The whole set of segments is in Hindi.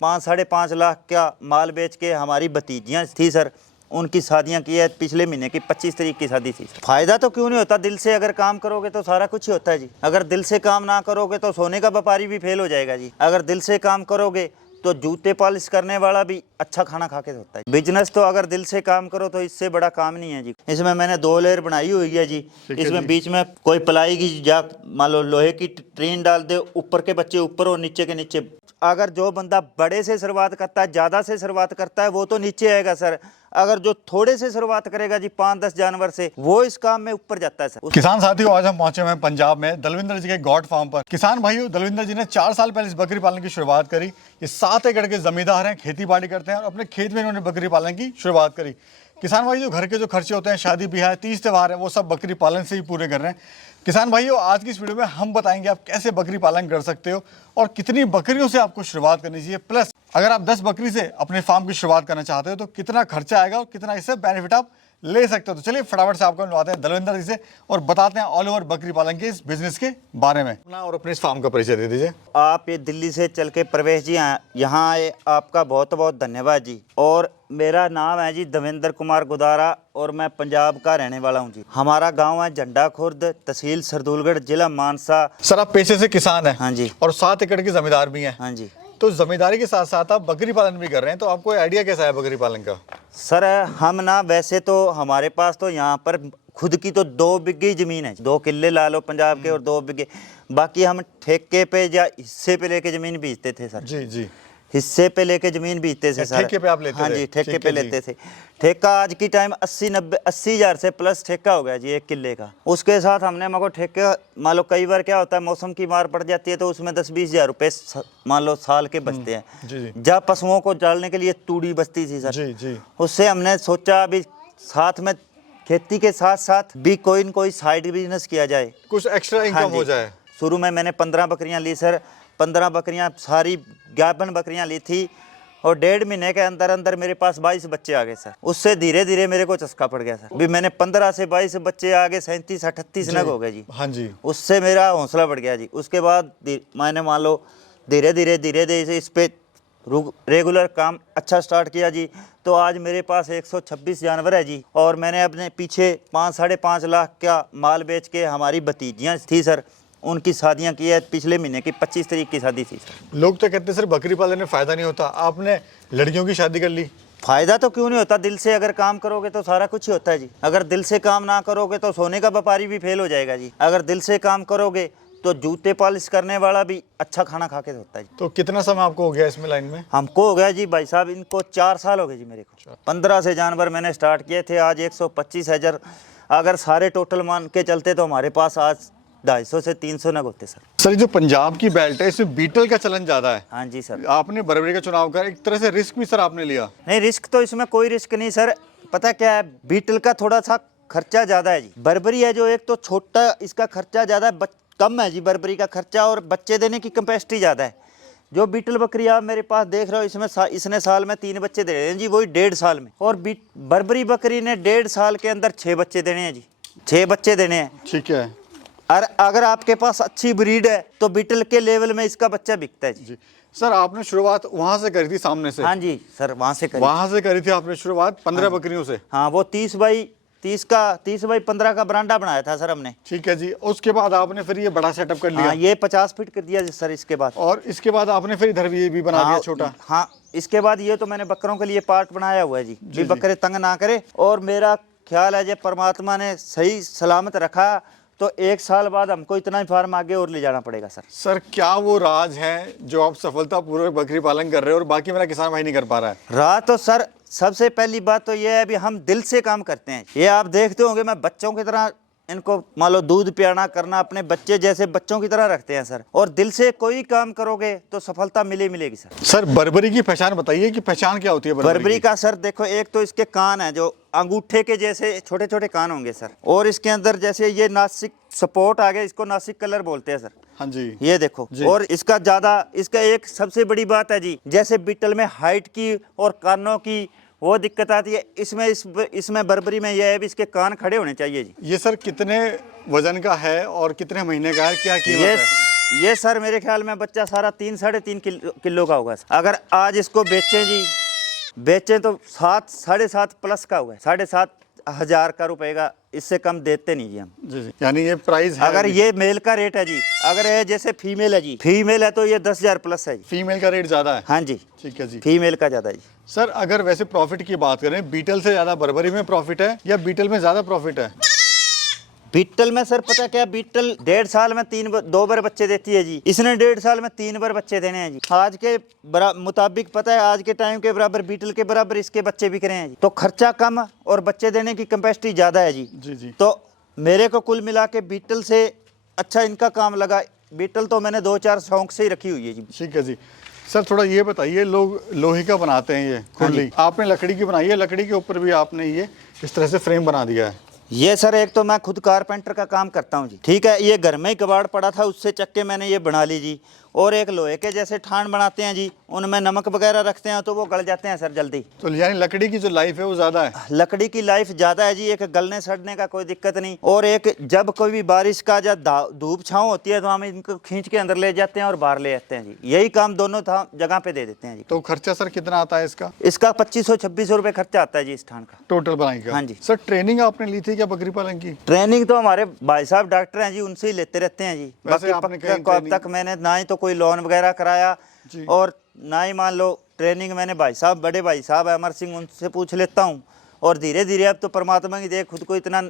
5-5.5 लाख का माल बेच के हमारी भतीजियाँ थी सर, उनकी शादियां की है। पिछले महीने की 25 तारीख की शादी थी। फायदा तो क्यों नहीं होता, दिल से अगर काम करोगे तो सारा कुछ ही होता है जी। अगर दिल से काम ना करोगे तो सोने का व्यापारी भी फेल हो जाएगा जी। अगर दिल से काम करोगे तो जूते पॉलिश करने वाला भी अच्छा खाना खा के होता है। बिजनेस तो अगर दिल से काम करो तो इससे बड़ा काम नहीं है जी। इसमें मैंने 2 लेयर बनाई हुई है जी। इसमें बीच में कोई प्लाई की या मान लो लोहे की ट्रेन डाल दे, ऊपर के बच्चे ऊपर और नीचे के नीचे। अगर जो बंदा बड़े से शुरुआत करता है, ज़्यादा से शुरुआत करता है, वो तो नीचे आएगा सर। अगर जो थोड़े से शुरुआत करेगा जी 5-10 जानवर से, वो इस काम में ऊपर जाता है सर। किसान साथियों, आज हम पहुंचे हुए हैं पंजाब में दलविंदर जी के गॉड फार्म पर। किसान भाइयों, दलविंदर जी ने 4 साल पहले इस बकरी पालन की शुरुआत करी। ये 7 एकड़ के जमींदार हैं, खेती बाड़ी करते हैं और अपने खेत में इन्होंने बकरी पालन की शुरुआत करी। किसान भाई, जो घर के जो खर्चे होते हैं, शादी ब्याह, तीज त्योहार है, वो सब बकरी पालन से ही पूरे कर रहे हैं। किसान भाइयों, आज की इस वीडियो में हम बताएंगे आप कैसे बकरी पालन कर सकते हो और कितनी बकरियों से आपको शुरुआत करनी चाहिए। प्लस अगर आप 10 बकरी से अपने फार्म की शुरुआत करना चाहते हो तो कितना खर्चा आएगा और कितना इससे बेनिफिट आप ले सकते हो। तो चलिए फटाफट से आपको मिलवाते हैं दलविंदर जी से और बताते हैं ऑल ओवर बकरी पालन के इस बिजनेस के बारे में। अपना और अपने इस फार्म का परिचय दे दीजिए। आप ये दिल्ली से चल के प्रवेश जी यहाँ आए, आपका बहुत बहुत धन्यवाद जी। और मेरा नाम है जी दविंदर कुमार गुदारा और मैं पंजाब का रहने वाला हूँ जी। हमारा गांव है झंडा खुर्द, तहसील सरदूलगढ़, जिला मानसा। सर, आप पेशे से किसान हैं? हाँ जी। और 7 एकड़ के जमींदार भी हैं? हाँ जी। तो जमींदारी के साथ साथ आप बकरी पालन भी कर रहे हैं, तो आपको आइडिया कैसा है बकरी पालन का? सर हम ना, वैसे तो हमारे पास तो यहाँ पर खुद की तो 2 बिघे ज़मीन है, 2 किले ला लो पंजाब के और 2 बिघे। बाकी हम ठेके पे या हिस्से पे लेके ज़मीन बेचते थे सर। जी जी, हिस्से पे लेके ज़मीन बेचते थे सर। ठेके पे आप लेते थे? हाँ जी, ठेके पे लेते थे। ठेका आज की टाइम 80 हज़ार से प्लस ठेका हो गया जी 1 किले का। उसके साथ हमने मगर ठेके, मान लो कई बार क्या होता है, मौसम की मार पड़ जाती है तो उसमें 10-20 हज़ार रुपये मान लो साल के बचते हैं। जब पशुओं को डालने के लिए तूड़ी बचती थी सर। जी जी। उससे हमने सोचा अभी साथ में खेती के साथ साथ भी कोई न कोई साइड बिजनेस किया जाए, कुछ एक्स्ट्रा इनकम हो जाए। शुरू में मैंने 15 बकरियां ली सर। 15 बकरियां सारी गाभन बकरियां ली थी और 1.5 महीने के अंदर अंदर मेरे पास 22 बच्चे आ गए सर। उससे धीरे धीरे मेरे को चस्का पड़ गया सर। भी मैंने 15 से 22 बच्चे आ गए, 37-38 नग हो गए जी। हाँ जी। उससे मेरा हौसला बढ़ गया जी। उसके बाद मैंने मान लो धीरे धीरे इस पे रेगुलर काम अच्छा स्टार्ट किया जी। तो आज मेरे पास 126 जानवर है जी। और मैंने अपने पीछे 5-5.5 लाख का माल बेच के हमारी भतीजियाँ थी सर, उनकी शादियां की है। पिछले महीने की 25 तारीख की शादी थी सर। लोग तो कहते हैं सर बकरी पालन में फ़ायदा नहीं होता, आपने लड़कियों की शादी कर ली। फायदा तो क्यों नहीं होता, दिल से अगर काम करोगे तो सारा कुछ ही होता है जी। अगर दिल से काम ना करोगे तो सोने का व्यापारी भी फेल हो जाएगा जी। अगर दिल से काम करोगे तो जूते पॉलिश करने वाला भी अच्छा खाना खा के होता है जी। तो कितना समय आपको हो गया इसमें लाइन में? हमको हो गया जी भाई साहब, इनको 4 साल हो गए जी मेरे को। 15 से जानवर मैंने स्टार्ट किए थे, आज 125 हज़ार। अगर सारे टोटल मान के चलते तो हमारे पास आज 250 से 300 नग होते सर। सर, जो पंजाब की बेल्ट है इसमें बीटल का चलन ज़्यादा है। हाँ जी सर। आपने बर्बरी का चुनाव कर, एक तरह से रिस्क भी सर आपने लिया। नहीं, रिस्क तो इसमें कोई रिस्क नहीं सर। पता क्या है, बीटल का थोड़ा सा खर्चा ज़्यादा है जी। बर्बरी है जो एक तो छोटा, इसका खर्चा ज़्यादा कम है जी बर्बरी का खर्चा, और बच्चे देने की कैपेसिटी ज़्यादा है। जो बीटल बकरी आप मेरे पास देख रहे हो, इसमें इसने साल में 3 बच्चे दे रहे हैं जी, वही 1.5 साल में। और बर्बरी बकरी ने 1.5 साल के अंदर 6 बच्चे देने हैं जी, 6 बच्चे देने हैं। ठीक है। और अगर आपके पास अच्छी ब्रीड है तो बीटल के लेवल में इसका बच्चा बिकता है जी। सर, आपने शुरुआत वहाँ से करी थी, सामने से? हाँ जी सर, वहाँ से करी थी आपने शुरुआत 15 बकरियों से? हाँ, वो 30 बाई 15 का बरांडा बनाया था सर हमने। ठीक है जी। उसके बाद आपने फिर ये बड़ा सेटअप कर लिया? हाँ, ये 50 फीट कर दिया सर इसके बाद। और इसके बाद आपने फिर इधर ये भी बना दिया छोटा? हाँ, इसके बाद ये तो मैंने बकरों के लिए पार्ट बनाया हुआ है जी, बकरे तंग ना करे। और मेरा ख्याल है जब परमात्मा ने सही सलामत रखा तो 1 साल बाद हमको इतना ही फार्म आगे और ले जाना पड़ेगा सर। सर, क्या वो राज है जो आप सफलतापूर्वक बकरी पालन कर रहे हो और बाकी मेरा किसान भाई नहीं कर पा रहा है? राज तो सर, सबसे पहली बात तो ये है भी हम दिल से काम करते हैं। ये आप देखते होंगे, मैं बच्चों की तरह इनको मान लो दूध पियाना करना, अपने बच्चे जैसे बच्चों की तरह रखते हैं सर। और दिल से कोई काम करोगे तो सफलता मिलेगी सर। सर, बर्बरी की पहचान बताइए कि पहचान क्या होती है बर्बरी का? सर देखो, एक तो इसके कान है जो अंगूठे के जैसे छोटे छोटे कान होंगे सर। और इसके अंदर जैसे ये नासिक सपोर्ट आ गया, इसको नासिक कलर बोलते हैं सर। हाँ जी, ये देखो। और इसका इसका एक सबसे बड़ी बात है जी, जैसे बीटल में हाइट की और कानों की वो दिक्कत आती है, इसमें बर्बरी में यह है भी इसके कान खड़े होने चाहिए जी। ये सर कितने वजन का है और कितने महीने का है, क्या कीमत है? ये सर मेरे ख्याल में बच्चा सारा 3-3.5 किलो का होगा। अगर आज इसको बेचें जी, बेचें तो 7-7.5 प्लस का होगा, 7,500 का रुपए का, इससे कम देते नहीं जी हम। जी, यानी ये प्राइस है। अगर ये मेल का रेट है जी, अगर ये जैसे फीमेल है जी, फीमेल है तो ये 10,000 प्लस है जी। फीमेल का रेट ज्यादा है। हाँ जी, ठीक है जी। फीमेल का ज्यादा है जी। सर अगर वैसे प्रॉफिट की बात करें, बीटल से ज्यादा बर्बरी में प्रॉफिट है या बीटल में ज्यादा प्रॉफिट है? बीटल में सर पता क्या, बीटल 1.5 साल में 2 बार बच्चे देती है जी, इसने 1.5 साल में 3 बार बच्चे देने हैं जी। आज के मुताबिक पता है, आज के टाइम के बराबर बीटल के बराबर इसके बच्चे बिक रहे हैं जी। तो खर्चा कम और बच्चे देने की कैपेसिटी ज्यादा है जी। जी जी। तो मेरे को कुल मिला के बीटल से अच्छा इनका काम लगा। बीटल तो मैंने 2-4 शौक से ही रखी हुई है जी। ठीक है जी। सर थोड़ा ये बताइए, लोग लोहे का बनाते हैं ये खुरली, आपने लकड़ी की बनाई है, लकड़ी के ऊपर भी आपने ये इस तरह से फ्रेम बना दिया है। ये सर एक तो मैं खुद कारपेंटर का काम करता हूँ जी, ठीक है। ये घर में ही कबाड़ पड़ा था, उससे चक्के मैंने ये बना ली जी। और एक लोहे के जैसे ठान बनाते हैं जी, उनमें नमक वगैरह रखते हैं तो वो गल जाते हैं सर जल्दी। तो यानी लकड़ी की जो लाइफ है वो ज़्यादा है? लकड़ी की लाइफ ज़्यादा है जी, एक गलने सड़ने का कोई दिक्कत नहीं। और एक जब कोई भी बारिश का या धूप छाँव होती है तो हम इनको खींच के अंदर ले जाते हैं और बाहर ले जाते हैं जी। यही काम दोनों जगह पे दे देते हैं जी। तो खर्चा सर कितना आता है इसका? इसका 2500-2600 रुपये खर्चा आता है जी इस ठान का, टोटल बनाई का? हाँ जी। सर ट्रेनिंग आपने ली थी क्या बकरी पालन की? ट्रेनिंग तो हमारे भाई साहब डॉक्टर हैं जी, उनसे ही लेते रहते हैं जी। वैसे आपने बाकी कहीं अब तक मैंने ना ही तो कोई लोन वगैरह कराया जी। और ना ही मान लो ट्रेनिंग मैंने भाई साहब, बड़े भाई साहब अमर सिंह, उनसे पूछ लेता हूँ। और धीरे धीरे अब तो परमात्मा की देख, खुद को इतना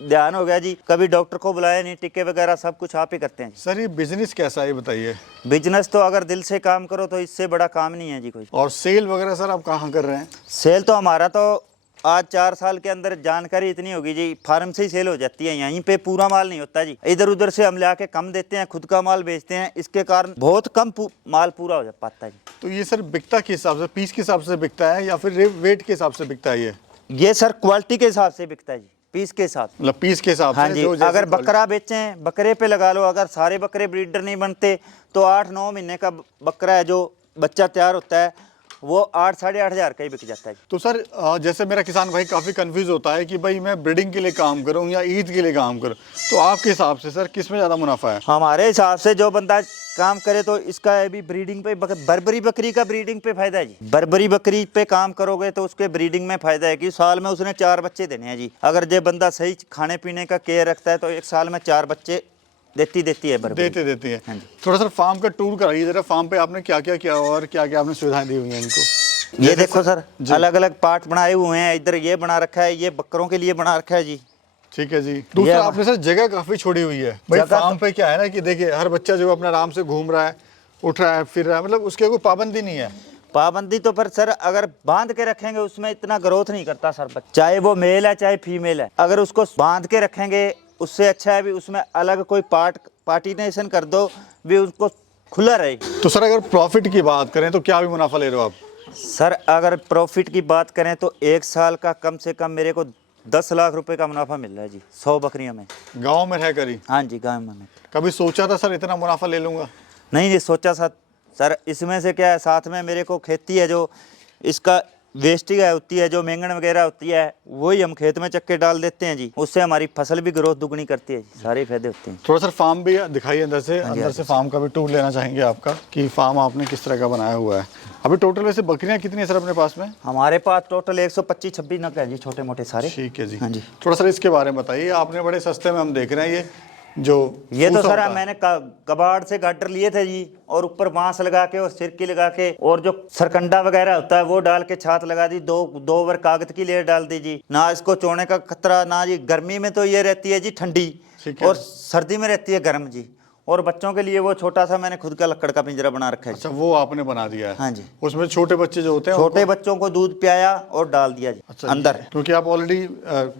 ध्यान हो गया जी, कभी डॉक्टर को बुलाया नहीं, टिक्के वगैरह सब कुछ आप ही करते हैं। सर ये बिजनेस कैसा है ये बताइए। बिजनेस तो अगर दिल से काम करो तो इससे बड़ा काम नहीं है जी कोई। और सेल वगैरह सर आप कहाँ कर रहे हैं? सेल तो हमारा तो आज 4 साल के अंदर जानकारी इतनी होगी जी, फार्म से ही सेल हो जाती है। यहीं पे पूरा माल नहीं होता जी, इधर उधर से हम लाके कम देते हैं, खुद का माल बेचते हैं, इसके कारण बहुत कम माल पूरा हो पाता है जी। तो ये सर बिकता किस हिसाब से, पीस के हिसाब से बिकता है या फिर वेट के हिसाब से बिकता है? ये सर क्वालिटी के हिसाब से बिकता है जी, पीस के हिसाब से। मतलब पीस के हिसाब हाँ से? जी, जो जैसे अगर बकरा बेचें, बकरे पे लगा लो, अगर सारे बकरे ब्रीडर नहीं बनते तो 8-9 महीने का बकरा है जो बच्चा तैयार होता है वो 8-8.5 हज़ार का ही बिक जाता है। तो सर जैसे मेरा किसान भाई काफ़ी कंफ्यूज होता है कि भाई मैं ब्रीडिंग के लिए काम करूं या ईद के लिए काम करूं, तो आपके हिसाब से सर किस में ज़्यादा मुनाफा है? हमारे हिसाब से जो बंदा काम करे तो इसका अभी ब्रीडिंग पे, बर्बरी बकरी का ब्रीडिंग पे फायदा है जी। बर्बरी बकरी पे काम करोगे तो उसके ब्रीडिंग में फायदा है कि साल में उसने 4 बच्चे देने हैं जी। अगर जो बंदा सही खाने पीने का केयर रखता है तो 1 साल में 4 बच्चे देती है बर्बरी। देती है। हाँ जी। थोड़ा सर फार्म का टूर कराइए जरा, फार्म पे आपने क्या क्या किया और क्या क्या आपने सुविधाएं दी हुई हैं इनको? ये देखो सर, अलग अलग पार्ट बनाए हुए हैं। इधर ये बना रखा है, ये बकरों के लिए बना रखा है जी। ठीक है जी। दूसरा आपने सर जगह काफी छोड़ी हुई है भाई। फार्म पे क्या है ना कि देखिए हर बच्चा जो अपना आराम से घूम रहा है, उठ रहा है, फिर रहा है, मतलब उसके कोई पाबंदी नहीं है। पाबंदी तो पर सर अगर बांध के रखेंगे उसमें इतना ग्रोथ नहीं करता सर बच्चा, चाहे वो मेल है चाहे फीमेल है। अगर उसको बांध के रखेंगे उससे अच्छा है भी उसमें अलग कोई पार्टीनेशन कर दो भी, उसको खुला रहे। तो सर अगर प्रॉफिट की बात करें तो क्या भी मुनाफा ले रहे हो आप? सर अगर प्रॉफिट की बात करें तो 1 साल का कम से कम मेरे को 10 लाख रुपए का मुनाफा मिल रहा है जी 100 बकरियों में। गांव में रहकर ही? हाँ जी, गाँव में। कभी सोचा था सर इतना मुनाफा ले लूंगा? नहीं सोचा सर इसमें से क्या है, साथ में मेरे को खेती है जो इसका वेस्टिंग होती है, जो बैंगन वगैरह होती है वही हम खेत में चक्के डाल देते हैं जी, उससे हमारी फसल भी ग्रोथ दुगनी करती है जी, सारे फायदे होते हैं। थोड़ा सर फार्म भी दिखाइए अंदर से। अंदर से फार्म का भी टूर लेना चाहेंगे आपका कि फार्म आपने किस तरह का बनाया हुआ है। अभी टोटल वैसे बकरियां कितनी है सर अपने पास में? हमारे पास टोटल 125-26 नग है जी, छोटे मोटे सारे। ठीक है जी। हाँ जी। थोड़ा सर इसके बारे में बताइए, आपने बड़े सस्ते में हम देख रहे हैं ये तो सर मैंने कबाड़ से गाटर लिए थे जी, और ऊपर बांस लगा के और सिरकी लगा के और जो सरकंडा वगैरह होता है वो डाल के छात लगा दी, दो बार कागज की लेयर डाल दी जी। ना इसको चोने का खतरा, ना जी गर्मी में तो ये रहती है जी ठंडी, और सर्दी में रहती है गर्म जी। और बच्चों के लिए वो छोटा सा मैंने खुद का लकड़ का पिंजरा बना रखा है। अच्छा, वो आपने बना दिया है? हाँ जी। उसमें छोटे बच्चे जो होते हैं, छोटे बच्चों को दूध पियाया और डाल दिया जी। अच्छा, अंदर, क्योंकि आप ऑलरेडी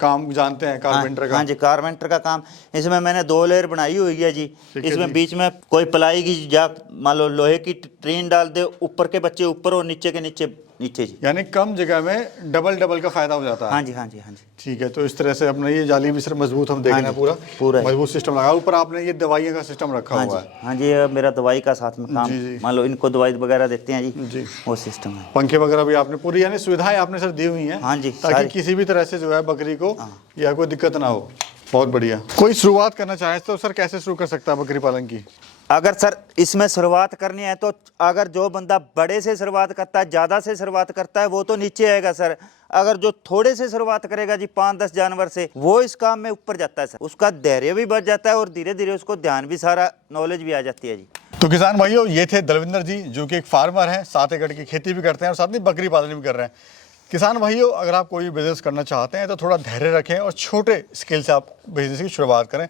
काम जानते हैं कारपेंटर का। हाँ जी, कारपेंटर का काम। इसमें मैंने 2 लेयर बनाई हुई है जी। इसमें बीच में कोई प्लाई की या मान लो लोहे की ट्रेन डाल दे, ऊपर के बच्चे ऊपर और नीचे के नीचे जी। यानी कम जगह में डबल का फायदा हो जाता है। हाँ जी, हाँ जी, हाँ जी। ठीक है, तो इस तरह से अपना ये जाली भी सर मजबूत हम देख रहे हैं, पूरा मजबूत सिस्टम लगा। ऊपर आपने ये दवाइयों का सिस्टम रखा हुआ है। हाँ जी, मेरा दवाई का साथ में काम, मान लो इनको दवाई वगैरह देते हैं जी, वो सिस्टम है। पंखे वगैरह भी आपने पूरी यानी सुविधाएं आपने सर दी हुई हैं। हाँ जी, ताकि किसी भी तरह से जो है बकरी को या कोई दिक्कत ना हो। बहुत बढ़िया। कोई शुरुआत करना चाहे तो सर कैसे शुरू कर सकता है बकरी पालन की? अगर सर इसमें शुरुआत करनी है तो अगर जो बंदा बड़े से शुरुआत करता है, ज़्यादा से शुरुआत करता है, वो तो नीचे आएगा सर। अगर जो थोड़े से शुरुआत करेगा जी 5-10 जानवर से, वो इस काम में ऊपर जाता है सर। उसका धैर्य भी बढ़ जाता है और धीरे धीरे उसको ध्यान भी, सारा नॉलेज भी आ जाती है जी। तो किसान भाइयों, ये थे दलविंदर जी, जो कि एक फार्मर हैं, 7 एकड़ की खेती भी करते हैं और साथ में बकरी पालन भी कर रहे हैं। किसान भाइयों, अगर आप कोई बिजनेस करना चाहते हैं तो थोड़ा धैर्य रखें और छोटे स्केल से आप बिजनेस की शुरुआत करें,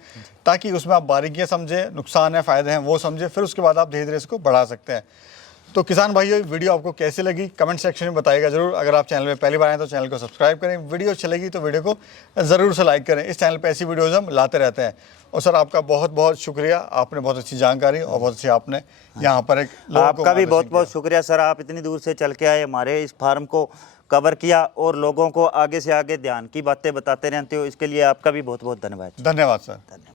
ताकि उसमें आप बारीकियां समझें, नुकसान है, फ़ायदे हैं वो समझें, फिर उसके बाद आप धीरे धीरे इसको बढ़ा सकते हैं। तो किसान भाइयों, वीडियो आपको कैसी लगी कमेंट सेक्शन में बताइएगा जरूर। अगर आप चैनल में पहली बार आए तो चैनल को सब्सक्राइब करें। वीडियो अच्छी लगी तो वीडियो को ज़रूर से लाइक करें। इस चैनल पे ऐसी वीडियोज़ हम लाते रहते हैं। और सर, आपका बहुत बहुत शुक्रिया, आपने बहुत अच्छी जानकारी और बहुत अच्छी आपने यहाँ पर एक आपका भी बहुत बहुत शुक्रिया सर। आप इतनी दूर से चल के आए, हमारे इस फार्म को कवर किया और लोगों को आगे से आगे ध्यान की बातें बताते रहते हो, इसके लिए आपका भी बहुत बहुत धन्यवाद। धन्यवाद सर।